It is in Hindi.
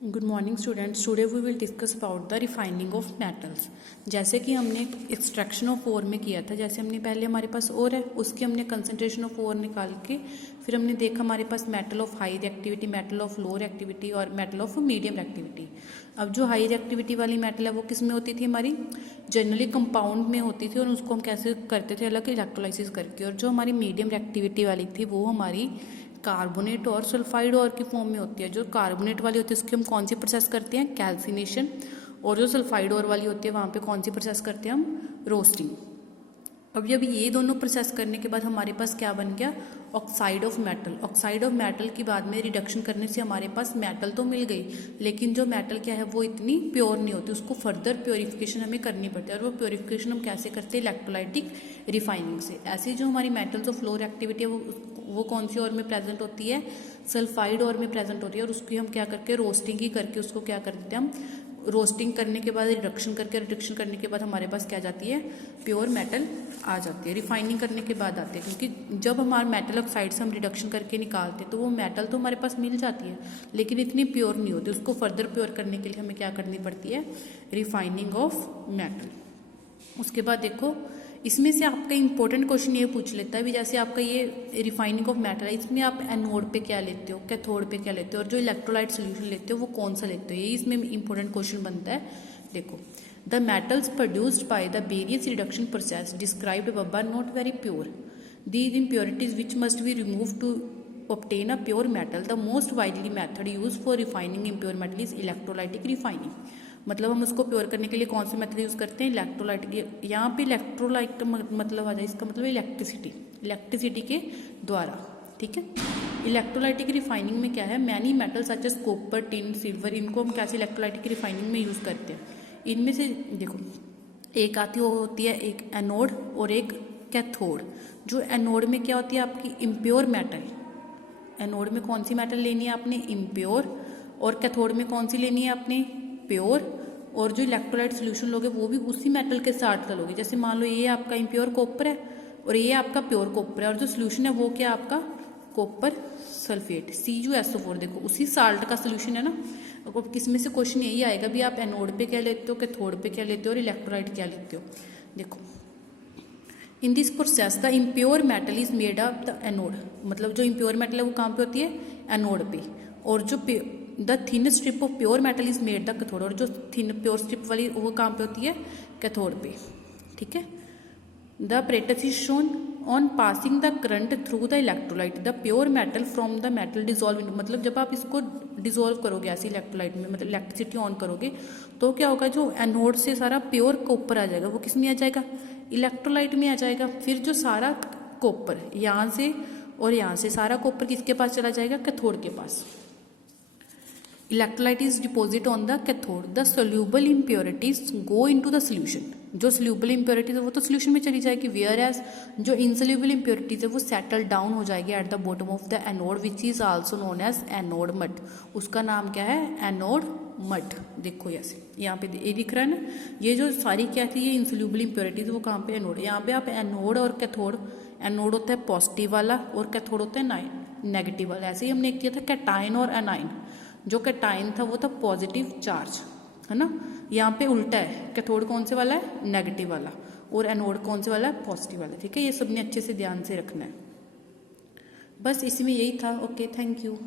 Good morning students, today we will discuss about the refining of metals. जैसे कि हमने एक्सट्रैक्शन ऑफ ओर में किया था, जैसे हमने पहले हमारे पास ओर है, उसकी हमने कंसंट्रेशन ऑफ ओर निकाल के फिर हमने देखा हमारे पास metal of high reactivity, metal of low reactivity और मेटल ऑफ मीडियम रिएक्टिविटी। अब जो हाई रिएक्टिविटी वाली मेटल है वो किस में होती थी, हमारी जनरली कंपाउंड में होती थी और उसको हम कैसे करते थे, अलग इलेक्ट्रोलाइसिस करके। और जो हमारी मीडियम रिएक्टिविटी वाली थी वो हमारी कार्बोनेट और सल्फाइड और की फॉर्म में होती है। जो कार्बोनेट वाली होती है उसकी हम कौन सी प्रोसेस करते हैं, कैल्सिनेशन। और जो सल्फाइड और वाली होती है वहाँ पे कौन सी प्रोसेस करते हैं हम, रोस्टिंग। अब जब ये दोनों प्रोसेस करने के बाद हमारे पास क्या बन गया, oxide of metal. Oxide of metal के बाद में रिडक्शन करने से हमारे पास मेटल तो मिल गई, लेकिन जो मेटल क्या है वो इतनी प्योर नहीं होती, उसको फर्दर प्योरिफिकेशन हमें करनी पड़ती है। और वो प्योरिफिकेशन हम कैसे करते हैं, इलेक्ट्रोलाइटिक रिफाइनिंग से। ऐसे जो हमारी मेटल्स ऑफ लो रिएक्टिविटी है वो कौन सी और में प्रेजेंट होती है, सल्फाइड और में प्रेजेंट होती है। और उसकी हम क्या करके रोस्टिंग ही करके उसको क्या कर देते हैं हम, रोस्टिंग करने के बाद रिडक्शन करने के बाद हमारे पास क्या जाती है, प्योर मेटल आ जाती है। रिफाइनिंग करने के बाद आते हैं, क्योंकि जब हमारे मेटल ऑक्साइड से हम रिडक्शन करके निकालते हैं तो वो मेटल तो हमारे पास मिल जाती है लेकिन इतनी प्योर नहीं होती। उसको फर्दर प्योर करने के लिए हमें क्या करनी पड़ती है, रिफाइनिंग ऑफ मेटल। उसके बाद देखो इसमें से आपका इंपॉर्टेंट क्वेश्चन ये पूछ लेता है भी, जैसे आपका ये रिफाइनिंग ऑफ मेटल है, इसमें आप एनोड पे क्या लेते हो, कैथोड पे क्या लेते हो, और जो इलेक्ट्रोलाइट सोल्यूशन लेते हो वो कौन सा लेते हो, ये इसमें इंपॉर्टेंट क्वेश्चन बनता है। देखो, the metals produced by the various reduction process described above are not very pure. These impurities which must be removed to obtain a pure metal. The most widely method used for refining impure metal is electrolytic refining. मतलब हम उसको प्योर करने के लिए कौन सी मेथड यूज़ करते हैं, इलेक्ट्रोलाइट। यहाँ पे इलेक्ट्रोलाइट मतलब आ जाए, इसका मतलब इलेक्ट्रिसिटी के द्वारा, ठीक है। इलेक्ट्रोलाइटिक रिफाइनिंग में क्या है, many metals such as copper, tin, silver, इनको हम कैसे इलेक्ट्रोलाइटिक रिफाइनिंग में यूज़ करते हैं। इनमें से देखो एक आती होती है एक एनोड और एक कैथोड। जो एनोड में क्या होती है आपकी इम्प्योर मेटल, एनोड में कौन सी मेटल लेनी है आपने, इम्प्योर, और कैथोड में कौन सी लेनी है आपने, प्योर। और जो इलेक्ट्रोलाइट सोल्यूशन लोगे वो भी उसी मेटल के साथ लोगे। जैसे मान लो ये आपका इम्प्योर कॉपर है और ये आपका प्योर कॉपर है, और जो सोल्यूशन है वो क्या आपका कॉपर सल्फेट CuSO4। देखो उसी साल्ट का सोल्यूशन है ना। अब किसमें से क्वेश्चन यही आएगा भी, आप एनोड पे क्या लेते हो, कैथोड पे क्या लेते हो, और इलेक्ट्रोलाइट क्या लेते हो। देखो in this process the impure metal is made of the anode. मतलब जो इम्प्योर मेटल है वो कहाँ पे होती है, एनोड पे। और जो the thin strip of pure metal is made the cathode, और जो थिन प्योर स्ट्रिप वाली वो कहाँ पे होती है, कैथोड पे, ठीक है। The apparatus is shown on passing the current through the electrolyte the pure metal from the metal dissolve in। मतलब जब आप इसको डिजोल्व करोगे ऐसे इलेक्ट्रोलाइट में, मतलब इलेक्ट्रिसिटी ऑन करोगे तो क्या होगा, जो एनोड से सारा प्योर कॉपर आ जाएगा वो किस में आ जाएगा, इलेक्ट्रोलाइट में आ जाएगा। फिर जो सारा कॉपर यहाँ से और यहाँ से सारा कॉपर किसके पास चला जाएगा, कैथोड के पास। Electrolyte is deposit on the cathode, the soluble impurities go into the solution. जो सोल्यूबल इम्प्योरिटीज है वो तो सोल्यूशन में चली जाएगी, वेयर एज जो इनसोल्यूबल इम्प्योरिटीज है वो सेटल डाउन हो जाएगी at the bottom of the anode which is also known as anode mud. उसका नाम क्या है, एनोड मड। देखो ऐसे यहाँ पे ये दिख रहा है ना, ये जो सारी क्या थी, ये इनसोल्यूबल इम्प्योरिटीज वो कहाँ पे, एनोड। यहाँ पे आप एनोड और कैथोड, एनोड होता है पॉजिटिव वाला और कैथोड होता है नेगेटिव वाला। ऐसे ही हमने एक किया था कैटाइन और एनाइन। जो कैटाइन था वो था पॉजिटिव चार्ज, है ना। यहाँ पे उल्टा है, कैथोड कौन से वाला है, नेगेटिव वाला, और एनोड कौन से वाला है, पॉजिटिव वाला, ठीक है। ये सबने अच्छे से ध्यान से रखना है। बस इसमें यही था। Okay, thank you.